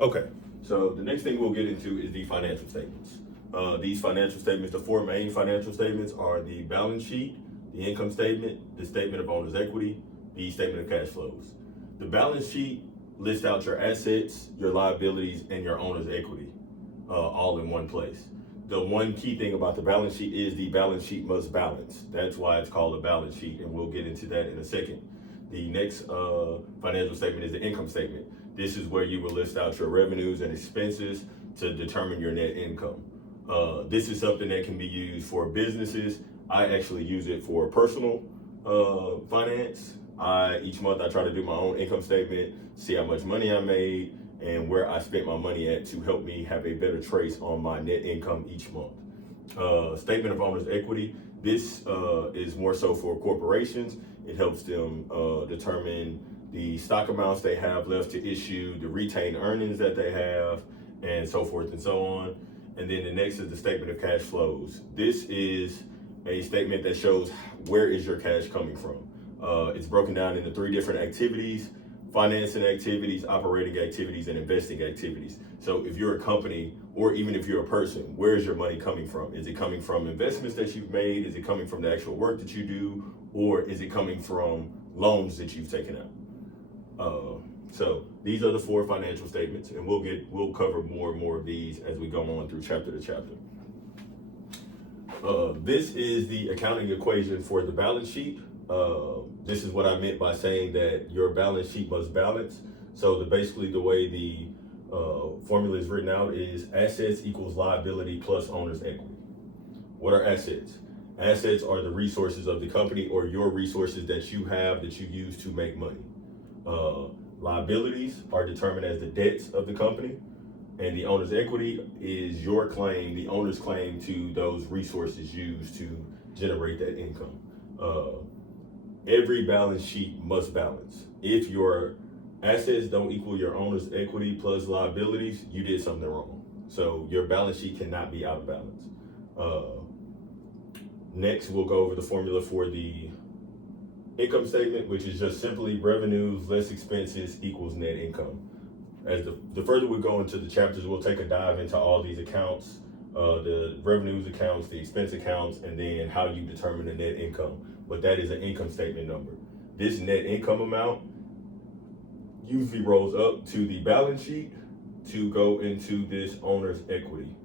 Okay, so the next thing we'll get into is the financial statements. These financial statements, the four main financial statements are the balance sheet, the income statement, the statement of owner's equity, the statement of cash flows. The balance sheet lists out your assets, your liabilities, and your owner's equity, all in one place. The one key thing about the balance sheet is the balance sheet must balance. That's why it's called a balance sheet, and we'll get into that in a second. The next financial statement is the income statement. This is where you will list out your revenues and expenses to determine your net income. This is something that can be used for businesses. I actually use it for personal finance. Each month I try to do my own income statement, see how much money I made, and where I spent my money at to help me have a better trace on my net income each month. Statement of owner's equity. This is more so for corporations. It helps them determine the stock amounts they have left to issue, the retained earnings that they have, and so forth and so on. And then the next is the statement of cash flows. This is a statement that shows where is your cash coming from. It's broken down into three different activities: financing activities, operating activities, and investing activities. So if you're a company, or even if you're a person, where is your money coming from? Is it coming from investments that you've made? Is it coming from the actual work that you do? Or is it coming from loans that you've taken out? So these are the four financial statements, and we'll cover more and more of these as we go on through chapter to chapter. This is the accounting equation for the balance sheet. This is what I meant by saying that your balance sheet must balance. So basically the way the formula is written out is assets equals liability plus owner's equity. What are assets? Assets are the resources of the company, or your resources that you have that you use to make money. Liabilities are determined as the debts of the company, and the owner's equity is your claim, the owner's claim to those resources used to generate that income. Every balance sheet must balance. If your assets don't equal your owner's equity plus liabilities, you did something wrong. So your balance sheet cannot be out of balance. Next, we'll go over the formula for the income statement, which is just simply revenues less expenses equals net income. As the further we go into the chapters, we'll take a dive into all these accounts, the revenues accounts, the expense accounts, and then how you determine the net income. But that is an income statement number. This net income amount usually rolls up to the balance sheet to go into this owner's equity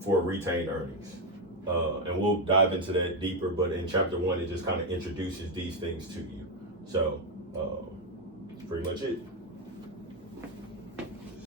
for retained earnings. And we'll dive into that deeper, but in chapter 1, it just kind of introduces these things to you. So, that's pretty much it.